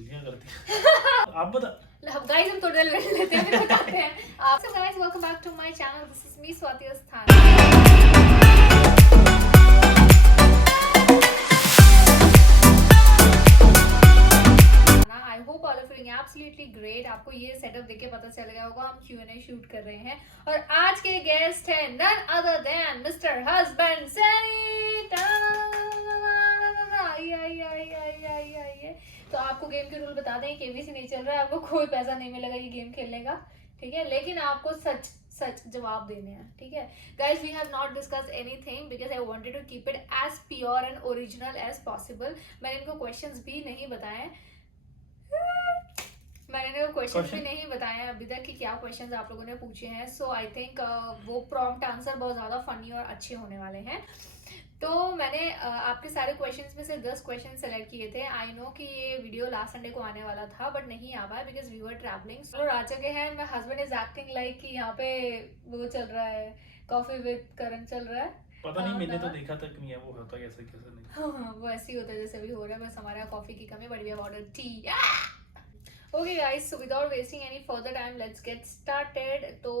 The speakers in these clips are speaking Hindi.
कंजूसियां करती है। आप बता गाइस हम थोड़ा लेट लेते हैं, फिर बताते हैं आप। So guys welcome back to my channel, this is me Swati Asthana. I hope all of you absolutely great. आपको ये सेटअप देख के पता चल गया होगा हम Q&A शूट कर रहे हैं और आज के गेस्ट हैं none other than mister husband Saini. आइए। तो आपको गेम के रूल बता दें, केबीसी नहीं चल रहा है, आपको कोई पैसा नहीं मिलेगा ये गेम खेलने का, ठीक है, लेकिन आपको सच सच जवाब देने हैं, ठीक है। Guys we have not discuss anything because I wanted to keep it as pure and original as possible. मैंने इनको क्वेश्चंस भी नहीं बताए भी नहीं बताए हैं अभी तक कि क्या क्वेश्चंस आप लोगों ने पूछे हैं। सो आई थिंक वो प्रॉम्प्ट आंसर बहुत ज़्यादा फनी और अच्छे होने वाले हैं। तो मैंने आपके सारे क्वेश्चंस में से 10 क्वेश्चन सेलेक्ट किए थे। आई नो कि ये वीडियो लास्ट संडे को आने वाला था बट नहीं आ पाया बिकॉज वी वर ट्रैवलिंग और आ चुके हैं। मैं हस्बैंड इज एक्टिंग लाइक कि यहाँ पे वो चल रहा है, कॉफी विद करण चल रहा है। पता नहीं, मैंने तो देखा तक नहीं है वो होता कैसे कैसे नहीं। हाँ, वो ऐसे ही होता है जैसे भी हो रहा है, बस हमारे यहाँ कॉफी की कमी, but we have ordered tea. Okay guys, so without wasting any further time let's get started. तो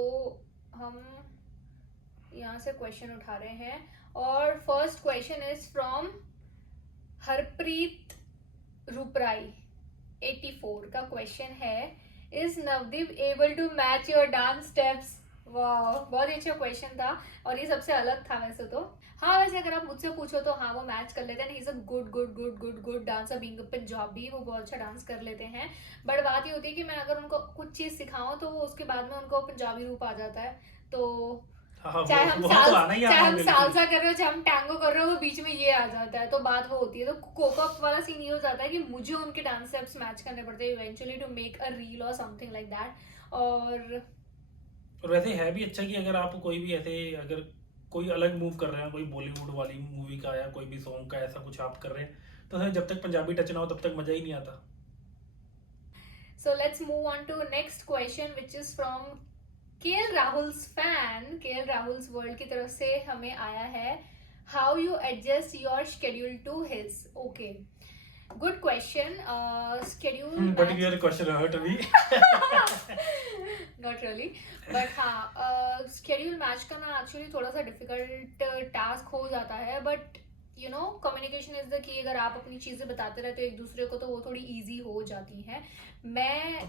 हम यहाँ से क्वेश्चन उठा रहे हैं और first question is from Harpreet Ruprai 84 का क्वेश्चन है, is Navdeep able to match your dance steps? वाह, बहुत ही अच्छा क्वेश्चन था और ये सबसे अलग था वैसे तो। हाँ, वैसे अगर आप मुझसे पूछो तो हाँ वो मैच कर लेते हैं। He is a good dancer, being a Punjabi, वो बहुत अच्छा डांस कर लेते हैं। बट बात ये होती है कि मैं अगर उनको कुछ चीज सिखाऊं तो वो उसके बाद में उनको पंजाबी रूप आ जाता है। तो चाहे हम सालसा कर रहे हो, चाहे हम टैंगो कर रहे हो, वो बीच में ये आ जाता है, तो बात वो होती है। तो कोकअप वाला सीन ये हो जाता है कि मुझे उनके डांस स्टेप्स मैच करने पड़ते हैं eventually to make a reel और समथिंग लाइक दैट। और वैसे है भी अच्छा कि अगर आप कोई भी ऐसे अगर कोई अलग मूव कर रहे हैं, कोई बॉलीवुड वाली मूवी का या कोई भी सॉन्ग का ऐसा कुछ आप कर रहे हैं तो जब तक पंजाबी टच ना हो तब तक मजा ही नहीं आता। So let's move on to next question which is from KL Rahul's fan, KL Rahul's world की तरफ से हमें आया है, how you adjust your schedule to his? Okay, good question. Schedule but your question hurt me. Not really, but हाँ schedule match करना actually थोड़ा सा difficult task हो जाता है, but you know communication is the key। अगर आप अपनी चीजें बताते रहते हो एक दूसरे को तो वो थोड़ी easy हो जाती हैं। मैं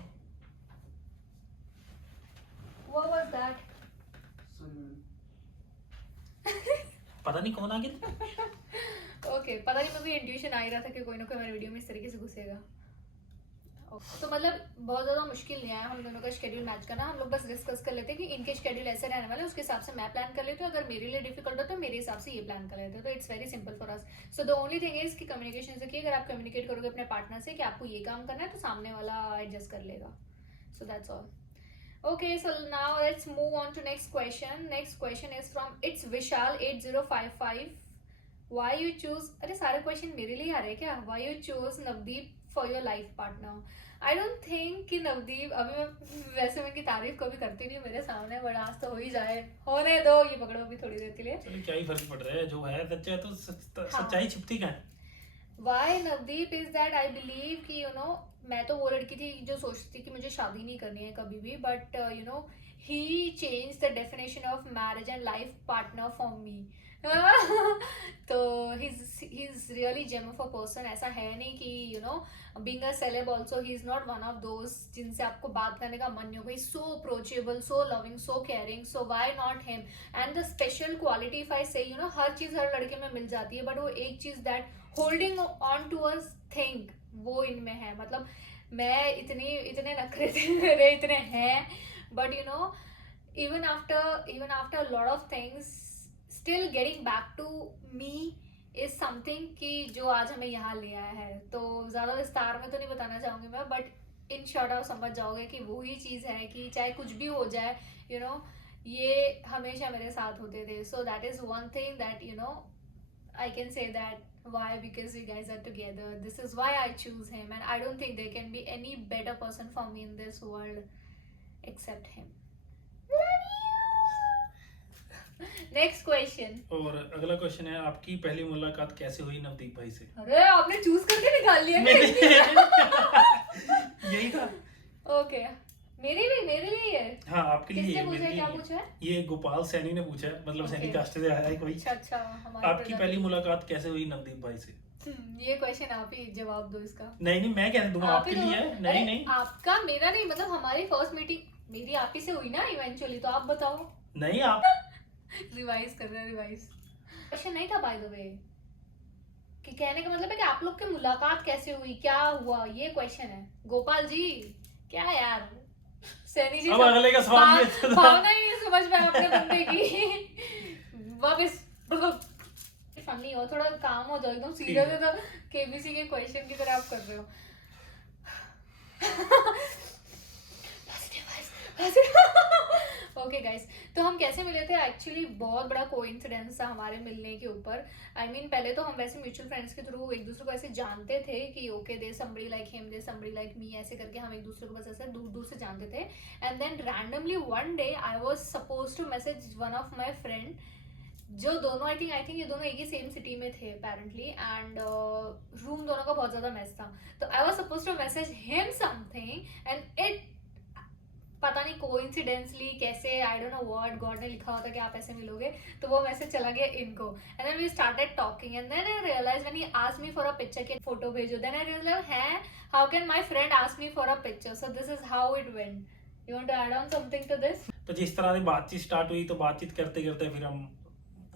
What was that? पता नहीं कौन आ गया। Okay, पता नहीं, मुझे इंट्यूशन आ ही रहा था कि कोई ना कोई हमारे वीडियो में इस तरीके से घुसेगा। तो मतलब बहुत ज़्यादा मुश्किल नहीं आया हम दोनों का शेड्यूल मैच करना। हम लोग बस डिस्कस कर लेते हैं कि इनके शेड्यूल ऐसे रहने वाले हैं, उसके हिसाब से मैं प्लान कर लेती हूँ। अगर मेरे लिए डिफिकल्ट हो तो मेरे हिसाब से ये प्लान कर लेते हैं। तो it's very simple for us. So the only thing is कि कम्युनिकेशन से कि अगर आप कम्युनिकेट करोगे अपने पार्टनर से कि आपको ये काम करना है तो सामने वाला एडजस्ट कर लेगा। So that's all. Okay, so now let's move on to next question. Next question is from It's Vishal 8055. Why you choose? अरे सारे क्वेश्चन मेरे लिए आ रहे हैं क्या? Why you choose Navdeep for your life partner? I don't think कि नवदीप, अभी मैं वैसे मैं की तारीफ कभी करती नहीं मेरे सामने, बट आज तो हो ही जाए, होने दो, ये पकड़ो अभी थोड़ी देर के लिए। चलो क्या ही फर्क पड़ रहा है, जो है सच्चा है तो सच्चाई छिपती कहाँ है। Why Navdeep is that I believe कि you know मैं तो वो लड़की थी जो सोचती थी कि मुझे शादी नहीं करनी है कभी भी, but you know he changed the definition of marriage and life partner for me. तो he's really gem of a person। ऐसा है नहीं कि you know being a celeb also he is not one of those जिनसे आपको बात करने का मन नहीं होगा। He's so approachable, so loving, so caring, so why not him? And the special quality if I say you know हर चीज़ हर लड़के में मिल जाती है, बट वो एक चीज़ that holding on to a thing वो इनमें है। मतलब मैं इतने नखरे थे मेरे इतने हैं, but you know even after a lot of things still getting back to me is something कि जो आज हमें यहाँ ले आया है। तो ज़्यादा विस्तार में तो नहीं बताना चाहूँगी मैं, बट इन शॉर्ट आप समझ जाओगे कि वो ही चीज़ है कि चाहे कुछ भी हो जाए यू नो ये हमेशा मेरे साथ होते थे। So that is one thing that you know I can say that. Why? Because you guys are together. This is why I choose him, and I don't think there can be any better person for me in this world except him. Love you. Next question. और अगला क्वेश्चन है, आपकी पहली मुलाकात कैसे हुई नवदीप भाई से? अरे आपने चूज करके निकाल लिया। यही था। ओके, मेरे लिए है। हाँ आपके लिए किसने ये, पूछा मेरे है, लिए क्या ये। पूछा है? ये गोपाल सैनी ने पूछा है, मतलब सैनी Okay. कास्ट से आया है कोई। अच्छा, हमारे आपकी प्रजाति। पहली मुलाकात कैसे हुई नवदीप भाई से? ये क्वेश्चन आप ही जवाब दो इसका। नहीं मैं कैसे दूंगा, आप ही आपके दो। लिए है। अरे, नहीं आपका मेरा नहीं, मतलब हमारी फर्स्ट मीटिंग मेरी आप ही से हुई ना इवेंचुअली, तो आप बताओ। नहीं आप रिवाइज कर रहे हैं, रिवाइज। क्वेश्चन नहीं था बाय द वे, कि कहने का मतलब है कि आप लोग की मुलाकात कैसे हुई, क्या हुआ, ये क्वेश्चन है। गोपाल जी, क्या यार, सैनी जी अब अगले का सवाल ये था। भावना ही नहीं समझ में अपने बंदे की। वापस फनी हो, थोड़ा काम हो जाओ, एकदम सीरियस है तो केबीसी के क्वेश्चन की तरह आप कर रहे हो। ओके गाइस, तो हम कैसे मिले थे? एक्चुअली बहुत बड़ा कोइंसिडेंस था हमारे मिलने के ऊपर। आई मीन पहले तो हम वैसे म्यूचुअल फ्रेंड्स के थ्रू एक दूसरे को ऐसे जानते थे कि ओके दे समबडी लाइक हिम, दे समबडी लाइक मी, ऐसे करके हम एक दूसरे को बस ऐसे दूर दूर से जानते थे। And then randomly one day I was suppose to message one of my friend, जो दोनों आई थिंक ये दोनों एक ही सेम सिटी में थे अपेरेंटली, एंड रूम दोनों का बहुत ज्यादा मैच था। तो I was suppose to message him something and it, पता नहीं कोइंसिडेंटली कैसे, I don't know what, god ने लिखा होता कि आप ऐसे मिलोगे, तो वो मैसेज चला गया इनको। And then we started talking and then I realise when he asked me for a picture, के फोटो भेजो, देन आई रियलाइज है how can my friend ask me for a picture, so this is how it went. You want to add on something to this? तो जिस तरह से बातचीत स्टार्ट हुई, तो बातचीत करते करते फिर हम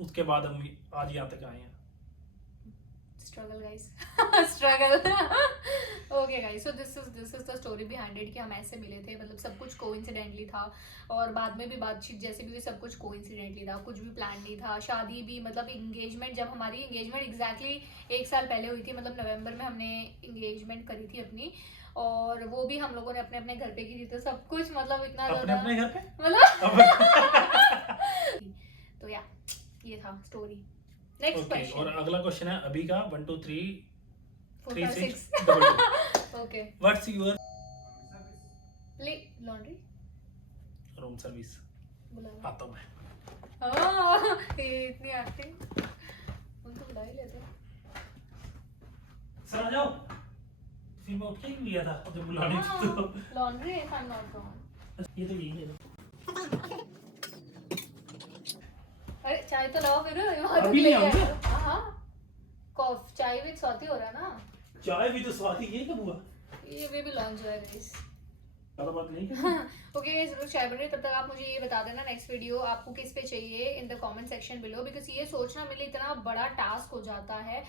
उसके बाद हम आज यहाँ तक आए हैं। Struggle guys, struggle. Okay guys, so this is the story behind it, कि हम ऐसे मिले थे, मतलब सब कुछ कोइंसिडेंटली था, और बाद में भी बातचीत जैसे भी हुई सब कुछ कोइंसिडेंटली था, कुछ भी प्लान नहीं था। शादी भी, मतलब इंगेजमेंट, जब हमारी इंगेजमेंट एग्जैक्टली 1 साल पहले हुई थी, मतलब नवंबर में हमने इंगेजमेंट करी थी अपनी, और वो भी हम लोगों ने अपने अपने घर पे की थी, तो सब कुछ मतलब इतना अपने ज्यादा अपने घर पे मतलब। तो या ये था स्टोरी। Next okay, question. और अगला क्वेश्चन है अभी का 1 2 3 4 3 5 6 6। 2 2। Okay, what's your laundry room service? बुला आता हूँ मैं। ये इतनी एक्टिंग, उनको बुला ही लेते हैं। सर आ जाओ, फिर मैं उठ के ही लिया था जब बुलाने थी तो। Laundry if I am not wrong. ये तो यही है। अरे चाय तो लाओ फिर, अभी ले आऊं क्या? हाँ, कॉफ चाय विद स्वाति हो रहा है ना। चाय भी तो स्वाति, ये कब हुआ? ये भी लॉन्च हुआ है गाइस। ज्यादा बात नहीं करनी। ओके, जरूर चाय बन रही, तब तक आप मुझे ये बता देना नेक्स्ट वीडियो आपको किस पे चाहिए in the comment section below, because ये सोचना मेरे लिए इतना बड़ा टास्क हो जाता है।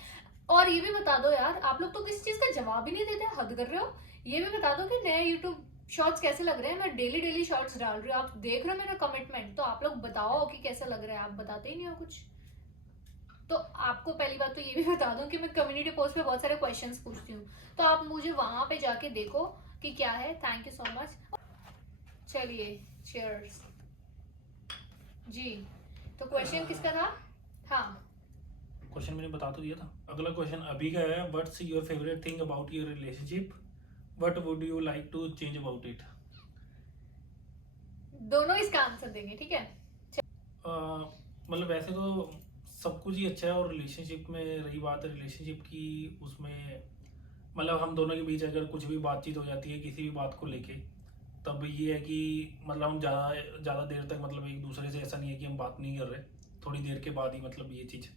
और ये भी बता दो यार, आप लोग तो किसी चीज का जवाब ही नहीं देते, हद कर रहे हो। ये भी बता दो कि नए यूट्यूब शॉर्ट्स कैसे लग रहे हैं, मैं डेली शॉर्ट्स डाल रही हूँ, आप देख रहे हो मेरा कमिटमेंट, तो आप लोग बताओ कि कैसा लग रहा है, आप बताते ही नहीं हो कुछ। तो आपको पहली बात तो ये भी बता दूं कि मैं कम्युनिटी पोस्ट पे बहुत सारे क्वेश्चंस पूछती हूँ, तो आप मुझे वहां पे जाके देखो कि क्या है। Thank you so much. चलिए चीयर्स जी। तो क्वेश्चन किसका था? हाँ, क्वेश्चन मैंने बता तो दिया था। अगला क्वेश्चन अभी का है, what's your favourite thing about your relationship, what would you like to change about it? दोनों इसका आंसर देंगे, ठीक है? मतलब वैसे तो सब कुछ ही अच्छा है, और रिलेशनशिप में रही बात रिलेशनशिप की, उसमें मतलब हम दोनों के बीच अगर कुछ भी बातचीत हो जाती है किसी भी बात को लेके, तब ये है कि मतलब हम ज़्यादा देर तक मतलब एक दूसरे से, ऐसा नहीं है कि हम बात नहीं कर रहे, थोड़ी देर के बाद ही मतलब ये चीज़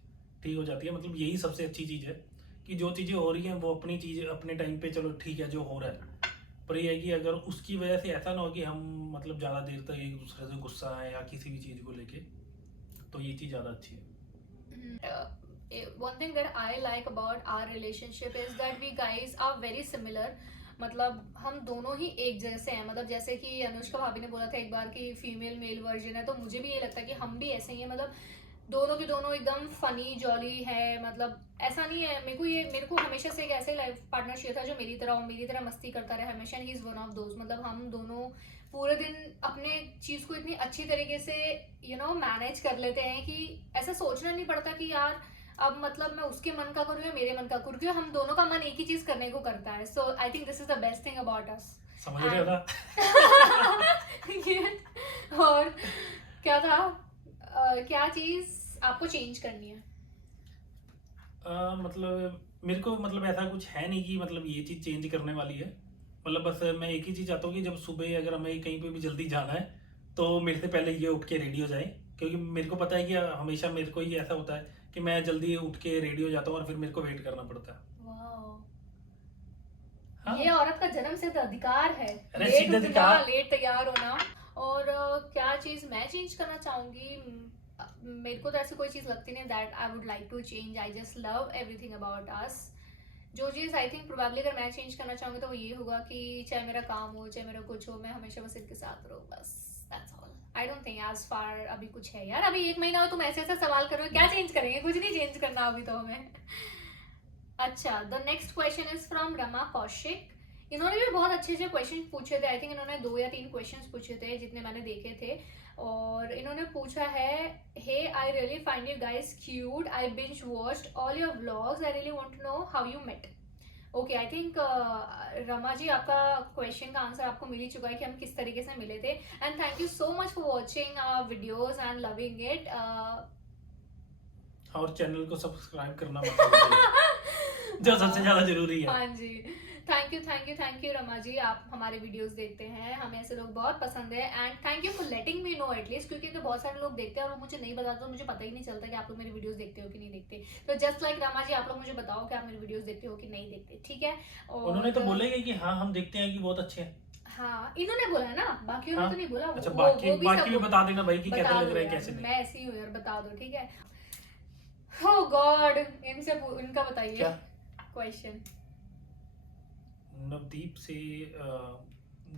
ठीक हो जाती है। मतलब यही सबसे अच्छी चीज़ है कि जो चीज़ें हो रही हैं वो अपनी चीज़ अपने टाइम पे चलो ठीक है जो हो रहा है, पर ये है कि अगर उसकी वजह से ऐसा ना हो कि हम मतलब ज़्यादा देर तक एक दूसरे से गुस्सा है या किसी भी चीज़ को लेके, तो ये चीज़ ज़्यादा अच्छी है। One thing that I like about our relationship is that we guys are very similar. मतलब हम दोनों ही एक जैसे हैं, मतलब जैसे कि अनुष्का भाभी ने बोला था एक बार कि फीमेल मेल वर्जन है, तो मुझे भी ये लगता है कि हम भी ऐसे ही हैं। मतलब दोनों के दोनों एकदम फनी जॉली है, मतलब ऐसा नहीं है। मेरे को हमेशा से एक ऐसे लाइफ पार्टनर चाहिए था जो मेरी तरह मस्ती करता रहे हमेशा। He is one of those, मतलब हम दोनों पूरे दिन अपने चीज को इतनी अच्छी तरीके से मैनेज कर लेते हैं कि ऐसा सोचना नहीं पड़ता कि यार अब मतलब मैं उसके मन का करूँ या मेरे मन का करूँ, क्योंकि हम दोनों का मन एक ही चीज करने को करता है। So I think this is the best thing about us. समझ रहे हो ना? और क्या था, क्या चीज आपको चेंज करनी है? मतलब मेरे को मतलब ऐसा कुछ है नहीं कि मतलब ये चीज़ चेंज करने वाली है, मतलब बस मैं एक ही चीज़ चाहता हूँ कि जब सुबह अगर हमें कहीं पे भी जल्दी जाना है तो मेरे से पहले ये उठ के रेडी हो जाए, क्योंकि मेरे को पता है कि हमेशा मेरे को ही ऐसा होता है कि मैं जल्दी उठ के रेडी हो जाता हूँ और फिर मेरे को वेट करना पड़ता है। वाओ, ये हाँ, औरत का जन्म सिद्ध अधिकार है, अरे लेट सीधे उठना, अधिकार। लेट तैयार होना। और क्या चीज मैं चेंज करना चाहूंगी, मेरे को तो ऐसी कोई चीज लगती नहीं that I would like to change. I just love everything about us. जो चीज आई थिंक प्रोबेबली अगर मैं चेंज करना चाहूंगी तो वो ये होगा कि चाहे मेरा काम हो चाहे मेरा कुछ हो, मैं हमेशा बस इनके साथ रहूं, बस that's all. I don't think as far अभी कुछ है यार, अभी 1 महीना हो, तुम ऐसे ऐसे सवाल कर रहे हो, क्या चेंज करेंगे, कुछ नहीं चेंज करना अभी तो हमें। अच्छा, the next question is from Rama Kaushik. इन्होंने भी बहुत अच्छे अच्छे क्वेश्चन पूछे थे। आई थिंक इन्होंने 2 या 3 क्वेश्चंस पूछे थे जितने मैंने देखे थे। और इन्होंने पूछा है, hey I really find you guys cute, I binge watched all your vlogs, I really want to know how you met. Okay, I think Rama ji आपका क्वेश्चन का आंसर आपको मिल ही चुका है कि हम किस तरीके से मिले थे। And thank you so much for watching our videos and loving it. और चैनल को सब्सक्राइब करना मत भूलिए, जो सबसे ज़्यादा जरूरी है। हाँ जी, थैंक यू रमा जी, आप हमारे वीडियोस देखते हैं, हमें ऐसे लोग बहुत पसंद है। And thank you for letting me know at least, क्योंकि तो बहुत सारे लोग देखते हैं और वो मुझे नहीं बताते, तो मुझे पता ही नहीं चलता कि आप लोग मेरी वीडियोस देखते हो कि नहीं देखते। तो जस्ट लाइक रमा जी, आप लोग मुझे बताओ कि आप मेरी वीडियोस देखते हो कि नहीं देखते, ठीक है। और उन्होंने तो बोला ही है कि हाँ हम देखते हैं कि बहुत अच्छे हैं। हाँ, इन्होंने बोला है ना, बाकी हाँ, तो नहीं बोला। अच्छा, वो बाकी भी बाकी सब भी बता देना भाई कि कैसे बता लग दो रहा है यार, कैसे नहीं। मैं ऐसी ही हूँ यार, बता दो, ठीक है। Oh God, इनका बताइए क्या? क्वेश्चन। नवदीप से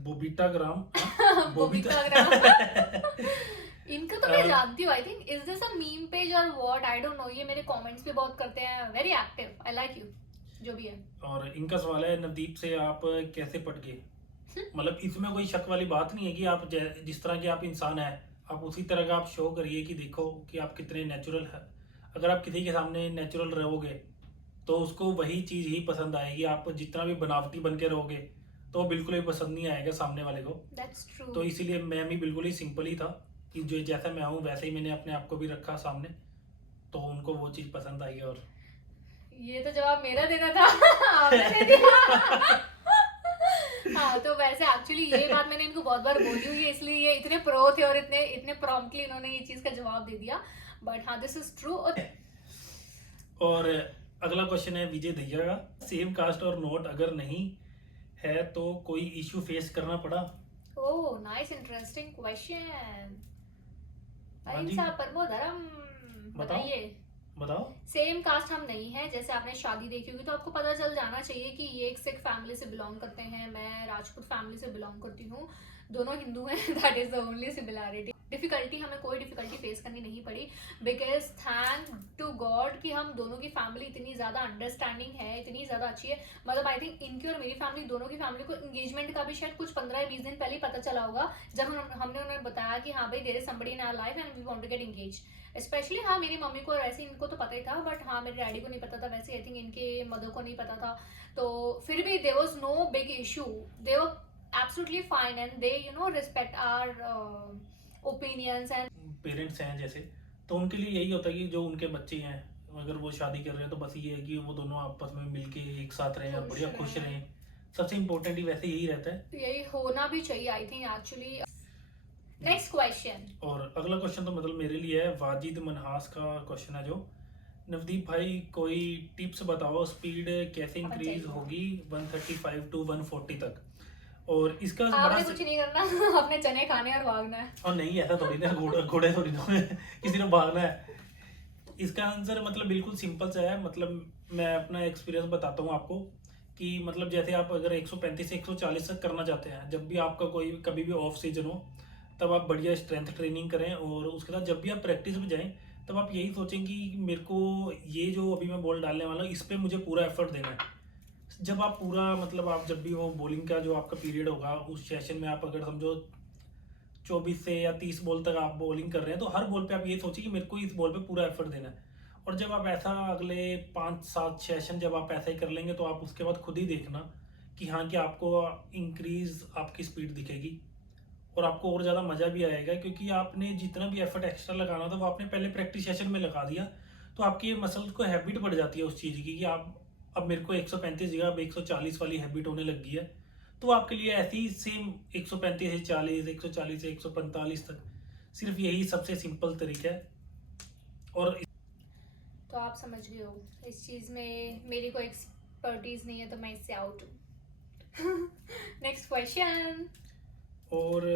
बोबिटा ग्राम बबीता ग्राम। इनका तो मैं जानती हूँ। I think is this a meme page और व्हाट, आई डोंट नो। ये मेरे कमेंट्स भी बहुत करते हैं, very active, I like you, जो भी है। और इनका सवाल है, नवदीप से आप कैसे पट गए? मतलब इसमें कोई शक वाली बात नहीं है कि आप जिस तरह के आप इंसान हैं, आप उसी तरह का आप शो करिए कि देखो कि आप कितने नेचुरल हैं। अगर आप किसी के सामने नेचुरल रहोगे तो उसको वही चीज़ ही पसंद आएगी। आप जितना भी बनावटी बन के रहोगे तो बिल्कुल भी पसंद नहीं आएगा सामने वाले को। That's true. तो इसीलिए मैं भी बिल्कुल ही सिंपल ही था कि जो जैसा मैं हूँ वैसे ही मैंने अपने आप को भी रखा सामने, तो उनको वो चीज़ पसंद आई। और ये तो जवाब मेरा देना था, आपने दे दिया। हाँ, तो वैसे एक्चुअली ये बात मैंने इनको बहुत बार बोली हुई है, इसलिए ये इतने प्रो थे और इतने इतने प्रॉम्प्टली इन्होंने ये चीज का जवाब दे दिया। बट हाँ, दिस इज ट्रू। और अगला क्वेश्चन है विजय दहिया का, सेम कास्ट और नोट अगर नहीं है तो कोई इशू फेस करना पड़ा? Oh nice, interesting question. हाँ जी, अहिंसा परमो धर्म, बताइए। बताओ। सेम कास्ट हम नहीं है, जैसे आपने शादी देखी होगी तो आपको पता चल जाना चाहिए कि ये एक सिख फैमिली से बिलोंग करते हैं, मैं राजपूत फैमिली से बिलोंग करती हूँ, दोनों हिंदू हैं। That is the only similarity. Difficulty, हमें कोई डिफिकल्टी फेस करनी नहीं पड़ी, बिकॉज थैंक टू गॉड कि हम दोनों की फैमिली इतनी ज़्यादा अंडरस्टैंडिंग है, इतनी ज़्यादा अच्छी है। मतलब आई थिंक इनकी और मेरी फैमिली, दोनों की फैमिली को एंगेजमेंट का भी शायद कुछ 15 या 20 दिन पहले ही पता चला होगा, जब हमने उन्हें बताया कि हाँ भाई, there is somebody in our life and we want to get engage. Specially हाँ, मेरी मम्मी को, ऐसे इनको तो पता ही था, बट हाँ मेरे डैडी को नहीं पता था, वैसे आई थिंक इनके मदर को नहीं पता था। तो फिर भी there was no big issue, they were absolutely fine and they respect our opinions. And parents हैं जैसे, तो उनके लिए यही होता है कि जो उनके बच्चे हैं अगर वो शादी कर रहे हैं तो बस ये है कि वो दोनों आपस में मिलके एक साथ रहें और बढ़िया खुश रहें। सबसे इम्पोर्टेंट ही वैसे यही रहता है, यही होना भी चाहिए I think actually. Next question. और अगला क्वेश्चन तो मतलब मेरे लिए है, वाजिद मनहास का क्वेश्चन है जो, नवदीप भाई कोई टिप्स बताओ, स्पीड कैसे इंक्रीज होगी 135 टू 140 तक? और इसका बड़ा आपने कुछ नहीं करना, अपने चने खाने और भागना है। और नहीं, ऐसा थोड़ी ना, घोड़े थोड़ी ना किसी ने भागना है। इसका आंसर मतलब बिल्कुल सिंपल सा है। मतलब मैं अपना एक्सपीरियंस बताता हूँ आपको कि मतलब जैसे आप अगर 135 से 140 तक करना चाहते हैं, जब भी आपका कोई कभी भी ऑफ सीजन हो तब आप बढ़िया स्ट्रेंथ ट्रेनिंग करें, और उसके साथ जब भी आप प्रैक्टिस में जाएं तब आप यही सोचें कि मेरे को ये जो अभी मैं बॉल डालने वाला हूँ इस पर मुझे पूरा एफर्ट देना है। जब आप पूरा मतलब आप जब भी वो बॉलिंग का जो आपका पीरियड होगा उस सेशन में आप अगर समझो 24 से या 30 बॉल तक आप बॉलिंग कर रहे हैं, तो हर बॉल पे आप ये सोचिए कि मेरे को इस बॉल पे पूरा एफर्ट देना है। और जब आप ऐसा अगले 5-7 सेशन जब आप ऐसा ही कर लेंगे तो आप उसके बाद खुद ही देखना कि हाँ, कि आपको इंक्रीज आपकी स्पीड दिखेगी और आपको और ज़्यादा मज़ा भी आएगा, क्योंकि आपने जितना भी एफर्ट एक्स्ट्रा लगाना था वो आपने पहले प्रैक्टिस सेशन में लगा दिया। तो आपकी मसल को हैबिट बढ़ जाती है उस चीज़ की कि आप अब मेरे को 135 जगह अब 140 वाली हैबिट होने लग गई है। तो आपके लिए ऐसी सेम 135 से 40, 140 से 145 तक, सिर्फ यही सबसे सिंपल तरीका है। और तो आप समझ गए हो, इस चीज़ में मेरी कोई एक्सपर्टीज नहीं है तो मैं इससे आउट हूँ। Next question. और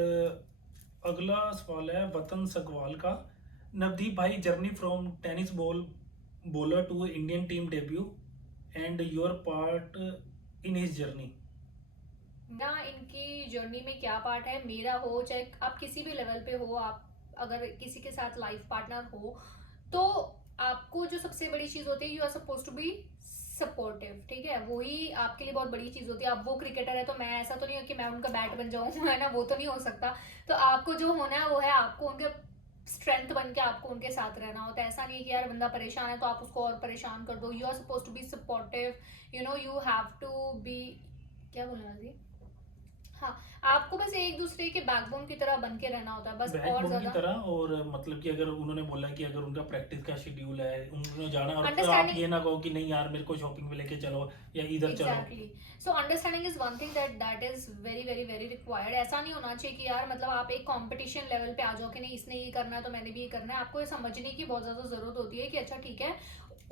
अगला सवाल है वतन सगवाल का। नवदीप भाई, journey from tennis bowler to Indian team debut and your part in his journey. ना इनकी जर्नी में क्या पार्ट है, मेरा हो चाहे आप किसी भी लेवल पे हो, आप अगर किसी के साथ लाइफ पार्टनर हो तो आपको जो सबसे बड़ी चीज होती है, you are suppose to be supportive, ठीक है, वही आपके लिए बहुत बड़ी चीज होती है। अब वो क्रिकेटर है तो मैं ऐसा तो नहीं है कि मैं उनका बैट बन जाऊं, है ना, वो तो नहीं हो सकता। तो आपको जो होना है वो है आपको उनके स्ट्रेंथ बन के आपको उनके साथ रहना होता है। ऐसा नहीं कि यार बंदा परेशान है तो आप उसको और परेशान कर दो। You are suppose to be supportive, you know, you have to be, क्या बोलना थी, हाँ, आपको बस एक दूसरे के बैकबोन की तरह बन के रहना होता है बस, और बैकबोन की ज्यादा तरह। और मतलब कि अगर उन्होंने बोला कि अगर उनका प्रैक्टिस का शेड्यूल है, उन्होंने जाना, और तो आप अंडरस्टैंडिंग, ये ना कहो कि नहीं यार मेरे को शॉपिंग पे लेके चलो या इधर चलो। Exactly. So understanding is one thing that is very very very required. ऐसा नहीं होना चाहिए कि यार मतलब आप एक कंपटीशन लेवल पे आ जाओ कि नहीं इसने ये करना है तो मैंने भी ये करना है। आपको ये समझने की बहुत ज्यादा जरूरत होती है कि अच्छा ठीक है,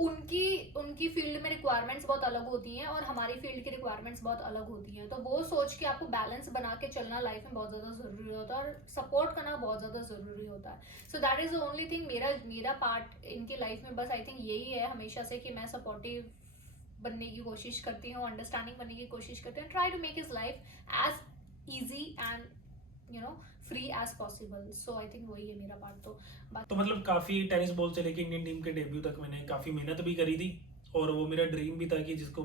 उनकी उनकी फील्ड में रिक्वायरमेंट्स बहुत अलग होती हैं और हमारी फील्ड की रिक्वायरमेंट्स बहुत अलग होती हैं। तो वो सोच के आपको बैलेंस बना के चलना लाइफ में बहुत ज़्यादा ज़रूरी होता है और सपोर्ट करना बहुत ज़्यादा ज़रूरी होता है। So that is the only thing. मेरा पार्ट इनकी लाइफ में बस आई थिंक यही है हमेशा से कि मैं सपोर्टिव बनने की कोशिश करती हूँ, अंडरस्टैंडिंग बनने की कोशिश करती हूँ, try to make his life as easy and you know free as possible. So I think वही है मेरा पार्ट। तो मतलब काफ़ी टेनिस बॉल से लेके इंडियन टीम के डेब्यू तक मैंने काफ़ी मेहनत भी करी थी, और वो मेरा ड्रीम भी था कि जिसको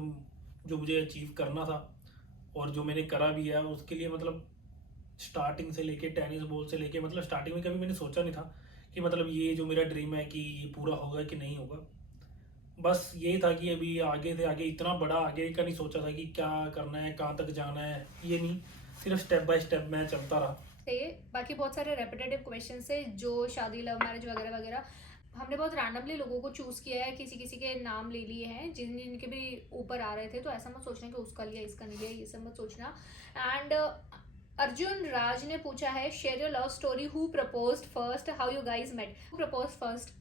जो मुझे अचीव करना था और जो मैंने करा भी है उसके लिए, मतलब स्टार्टिंग से लेके टेनिस बॉल से लेके, मतलब स्टार्टिंग में कभी मैंने सोचा नहीं था कि मतलब ये जो मेरा ड्रीम है कि ये पूरा होगा कि नहीं होगा। बस यही था कि अभी आगे से आगे, इतना बड़ा आगे का नहीं सोचा था कि क्या करना है, कहाँ तक जाना है, ये नहीं, सिर्फ स्टेप बाय स्टेप मैं चलता रहा। बाकी बहुत सारे रेपिटेटिव क्वेश्चन है जो शादी, लव मैरिज वगैरह वगैरह, हमने बहुत रैंडमली लोगों को चूज किया है, किसी किसी के नाम ले लिए हैं जिनके भी ऊपर आ रहे थे। तो ऐसा मत सोचना कि उसका लिया इसका नहीं लिया, ये सब मत सोचना। एंड अर्जुन राज ने पूछा है, share your love story, who proposed first, how you guys met. Who proposed first?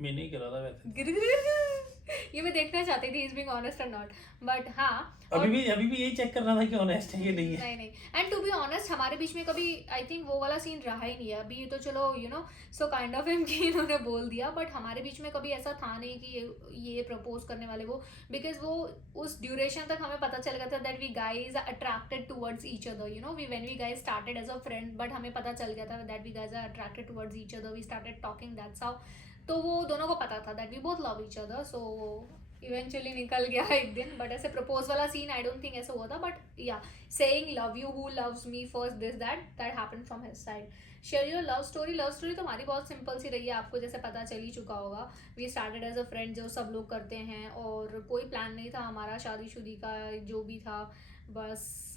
मैंने ही करा था वैसे। ये मैं देखना चाहती थी, इज बीइंग ऑनेस्ट और नॉट, बट हाँ अभी भी यही चेक करना था कि ऑनेस्ट है कि नहीं है। नहीं। एंड टू बी ऑनेस्ट हमारे बीच में कभी आई थिंक वो वाला सीन रहा ही नहीं है अभी। तो चलो you know so kind of him कि इन्होंने बोल दिया, बट हमारे बीच में कभी ऐसा था नहीं कि ये प्रपोज करने वाले वो, बिकॉज वो उस ड्यूरेशन तक हमें पता चल गया था that we guys are attracted towards each other, you know, we when we guys started as a friend, but हमें पता चल गया था that we guys are attracted towards each other, we started talking, that's how. तो वो दोनों को पता था that we both love each other. So eventually निकल गया एक दिन, बट ऐसे प्रपोज वाला सीन आई डोंट थिंक ऐसा हुआ था। बट या saying love you, who loves me first, this that happened from his side. Share your love story. Love story तो हमारी बहुत सिंपल सी रही है, आपको जैसे पता चल ही चुका होगा। We started as a friend, जो सब लोग करते हैं, और कोई प्लान नहीं था हमारा शादीशुदी का, जो भी था बस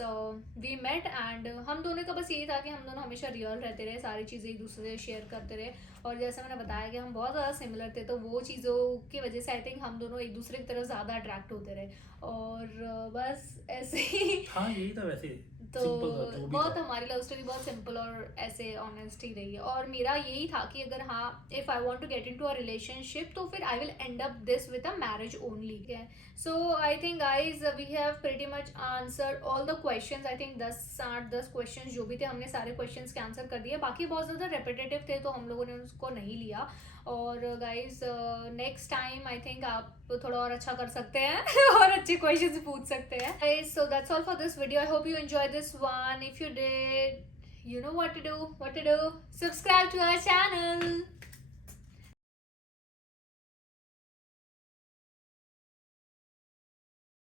वी मेट एंड हम दोनों का बस यही था कि हम दोनों हमेशा रियल रहते रहे, सारी चीज़ें एक दूसरे से शेयर करते रहे। और जैसे मैंने बताया कि हम बहुत ज़्यादा सिमिलर थे, तो वो चीज़ों की वजह से आई थिंक हम दोनों एक दूसरे की तरफ ज़्यादा अट्रैक्ट होते रहे, और बस ऐसे ही। हाँ यही था वैसे, तो सिंपल था जो भी बहुत था। हमारी लव स्टोरी बहुत सिंपल और ऐसे ऑनेस्ट ही रही है। और मेरा यही था कि अगर हाँ if I want to get into a relationship तो फिर I will end up this with a marriage only. So I think guys we have pretty much answer all the questions. I think 10 questions जो भी थे हमने सारे क्वेश्चंस के आंसर कर दिए। बाकी बहुत ज़्यादा रेपिटेटिव थे तो हम लोगों ने उसको नहीं लिया। और guys next time I think आप थोड़ा और अच्छा कर सकते हैं और अच्छे क्वेश्चंस पूछ सकते हैं। So that's all for this video. I hope you enjoy this one. If you did, you know what to do. Subscribe to our channel.